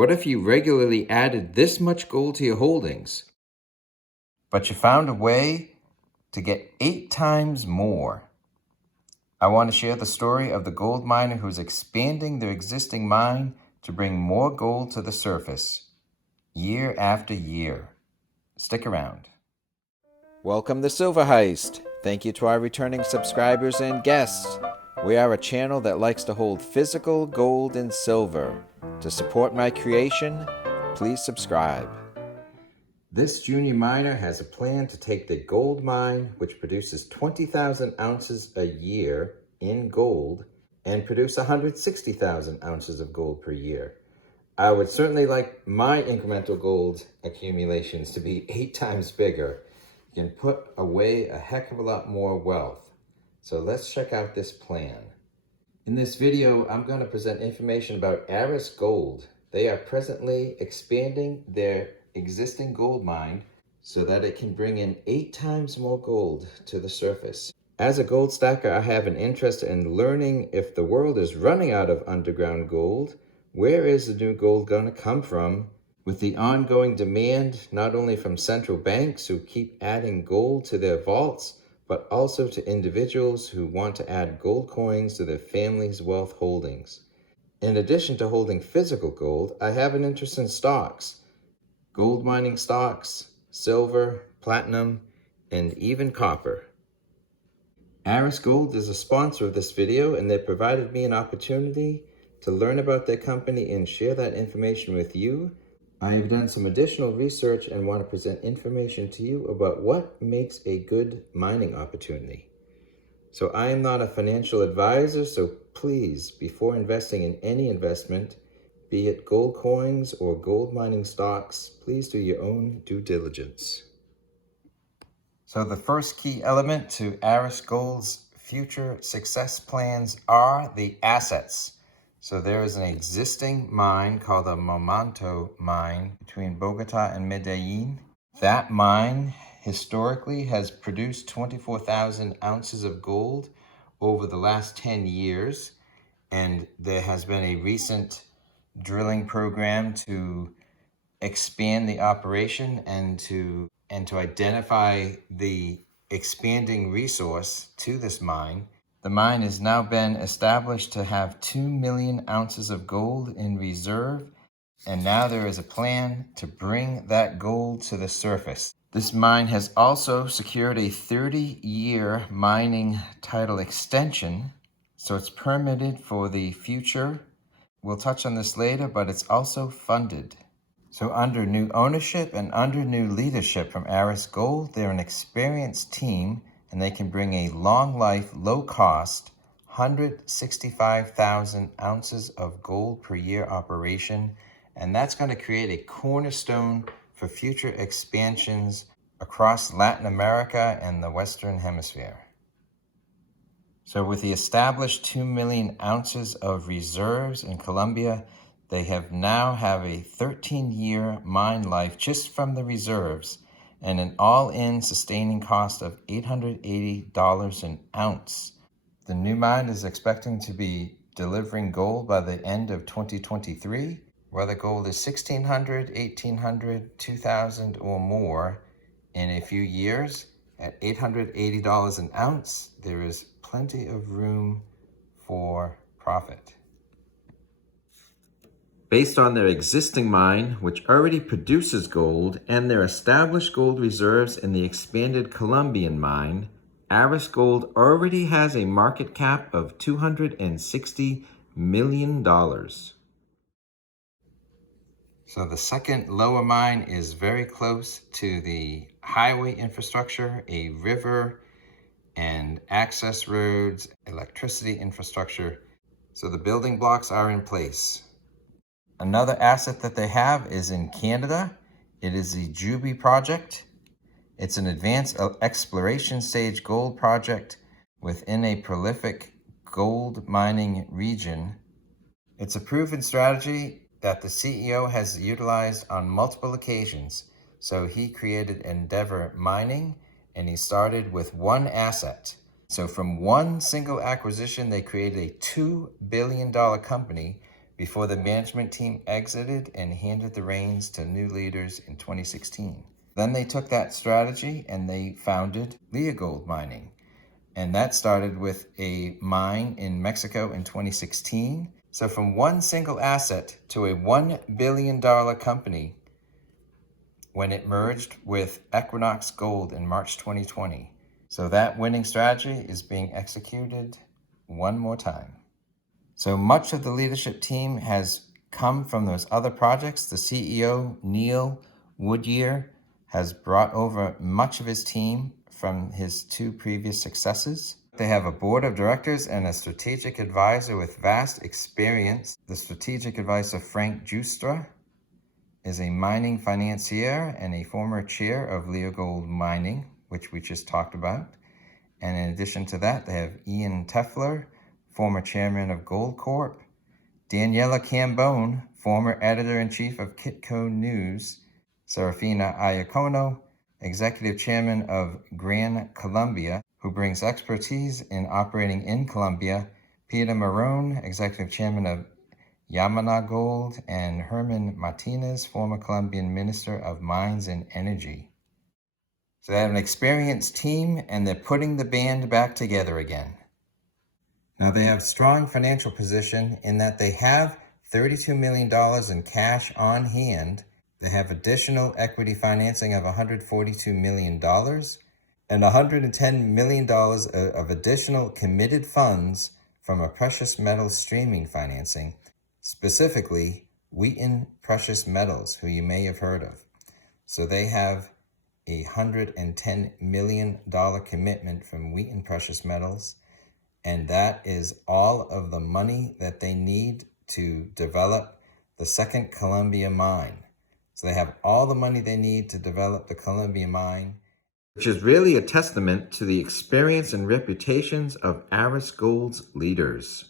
What if you regularly added this much gold to your holdings, but you found a way to get 8 times more? I want to share the story of the gold miner who's expanding their existing mine to bring more gold to the surface, year after year. Stick around. Welcome to Silver Heist. Thank you to our returning subscribers and guests. We are a channel that likes to hold physical gold and silver. To support my creation, please subscribe. This junior miner has a plan to take the gold mine, which produces 20,000 ounces a year in gold, and produce 160,000 ounces of gold per year. I would certainly like my incremental gold accumulations to be 8 times bigger. You can put away a heck of a lot more wealth. So let's check out this plan. In this video, I'm going to present information about Aris Gold. They are presently expanding their existing gold mine so that it can bring in 8 times more gold to the surface. As a gold stacker, I have an interest in learning if the world is running out of underground gold. Where is the new gold going to come from? With the ongoing demand, not only from central banks who keep adding gold to their vaults, but also to individuals who want to add gold coins to their family's wealth holdings. In addition to holding physical gold, I have an interest in stocks. Gold mining stocks, silver, platinum, and even copper. Aris Gold is a sponsor of this video, and they provided me an opportunity to learn about their company and share that information with you. I have done some additional research and want to present information to you about what makes a good mining opportunity. So I am not a financial advisor, so please, before investing in any investment, be it gold coins or gold mining stocks, please do your own due diligence. So the first key element to Aris Gold's future success plans are the assets. So there is an existing mine called the Momento mine between Bogota and Medellin. That mine historically has produced 24,000 ounces of gold over the last 10 years. And there has been a recent drilling program to expand the operation and to identify the expanding resource to this mine. The mine has now been established to have 2 million ounces of gold in reserve, and now there is a plan to bring that gold to the surface. This mine has also secured a 30-year mining title extension, so it's permitted for the future. We'll touch on this later, but it's also funded. So under new ownership and under new leadership from Aris Gold, they're an experienced team, and they can bring a long life, low cost, 165,000 ounces of gold per year operation. And that's going to create a cornerstone for future expansions across Latin America and the Western Hemisphere. So with the established 2 million ounces of reserves in Colombia, they now have a 13-year mine life just from the reserves and an all-in sustaining cost of $880 an ounce. The new mine is expecting to be delivering gold by the end of 2023. Whether gold is $1,600, $1,800, $2,000 or more in a few years, at $880 an ounce, there is plenty of room for profit. Based on their existing mine, which already produces gold, and their established gold reserves in the expanded Colombian mine, Aris Gold already has a market cap of $260 million. So the second lower mine is very close to the highway infrastructure, a river, and access roads, electricity infrastructure. So the building blocks are in place. Another asset that they have is in Canada. It is the Juby project. It's an advanced exploration stage gold project within a prolific gold mining region. It's a proven strategy that the CEO has utilized on multiple occasions. So he created Endeavor Mining, and he started with one asset. So from one single acquisition, they created a $2 billion company before the management team exited and handed the reins to new leaders in 2016. Then they took that strategy and they founded Leagold Mining. And that started with a mine in Mexico in 2016. So from one single asset to a $1 billion company when it merged with Equinox Gold in March 2020. So that winning strategy is being executed one more time. So much of the leadership team has come from those other projects. The CEO, Neil Woodyear, has brought over much of his team from his two previous successes. They have a board of directors and a strategic advisor with vast experience. The strategic advisor, Frank Justra, is a mining financier and a former chair of Leagold Mining, which we just talked about. And in addition to that, they have Ian Tefler, former chairman of Gold Corp, Daniela Cambone, former editor-in-chief of Kitco News, Serafina Iacono, executive chairman of Gran Colombia, who brings expertise in operating in Colombia, Peter Marone, executive chairman of Yamana Gold, and Herman Martinez, former Colombian Minister of Mines and Energy. So they have an experienced team, and they're putting the band back together again. Now they have strong financial position in that they have $32 million in cash on hand. They have additional equity financing of $142 million and $110 million of additional committed funds from a precious metals streaming financing, specifically Wheaton Precious Metals, who you may have heard of. So they have a $110 million commitment from Wheaton Precious Metals, and that is all of the money that they need to develop the second Colombia mine. So they have all the money they need to develop the Colombia mine, which is really a testament to the experience and reputations of Aris Gold's leaders.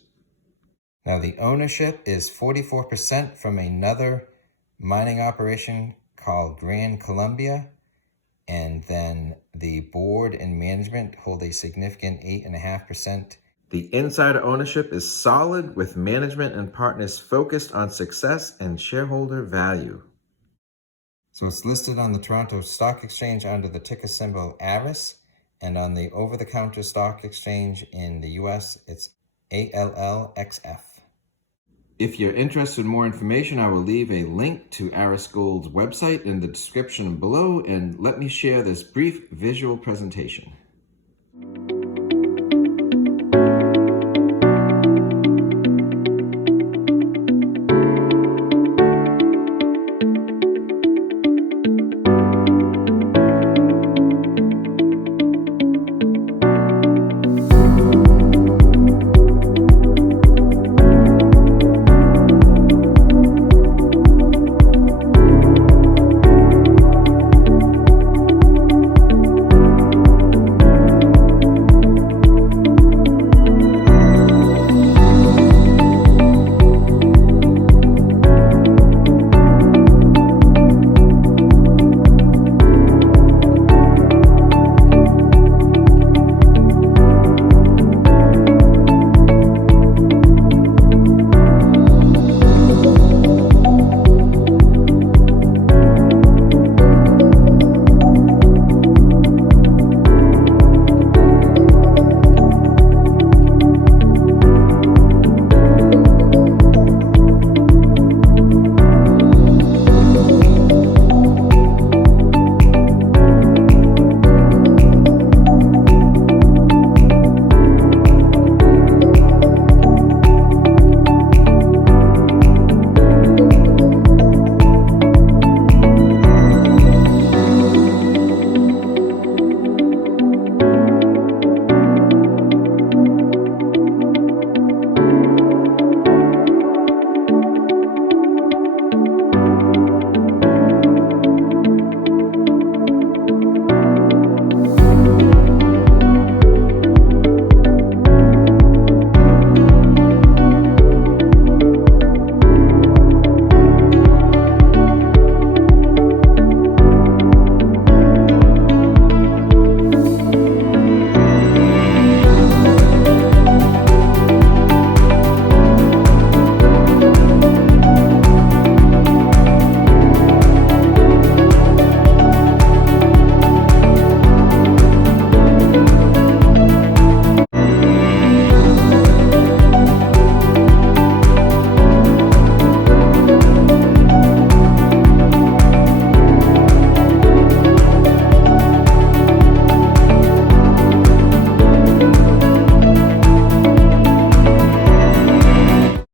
Now the ownership is 44% from another mining operation called Gran Colombia, and then the board and management hold a significant 8.5%. The insider ownership is solid, with management and partners focused on success and shareholder value. So it's listed on the Toronto Stock Exchange under the ticker symbol ARIS, and on the over-the-counter stock exchange in the US, it's ALLXF. If you're interested in more information, I will leave a link to Aris Gold's website in the description below, and let me share this brief visual presentation.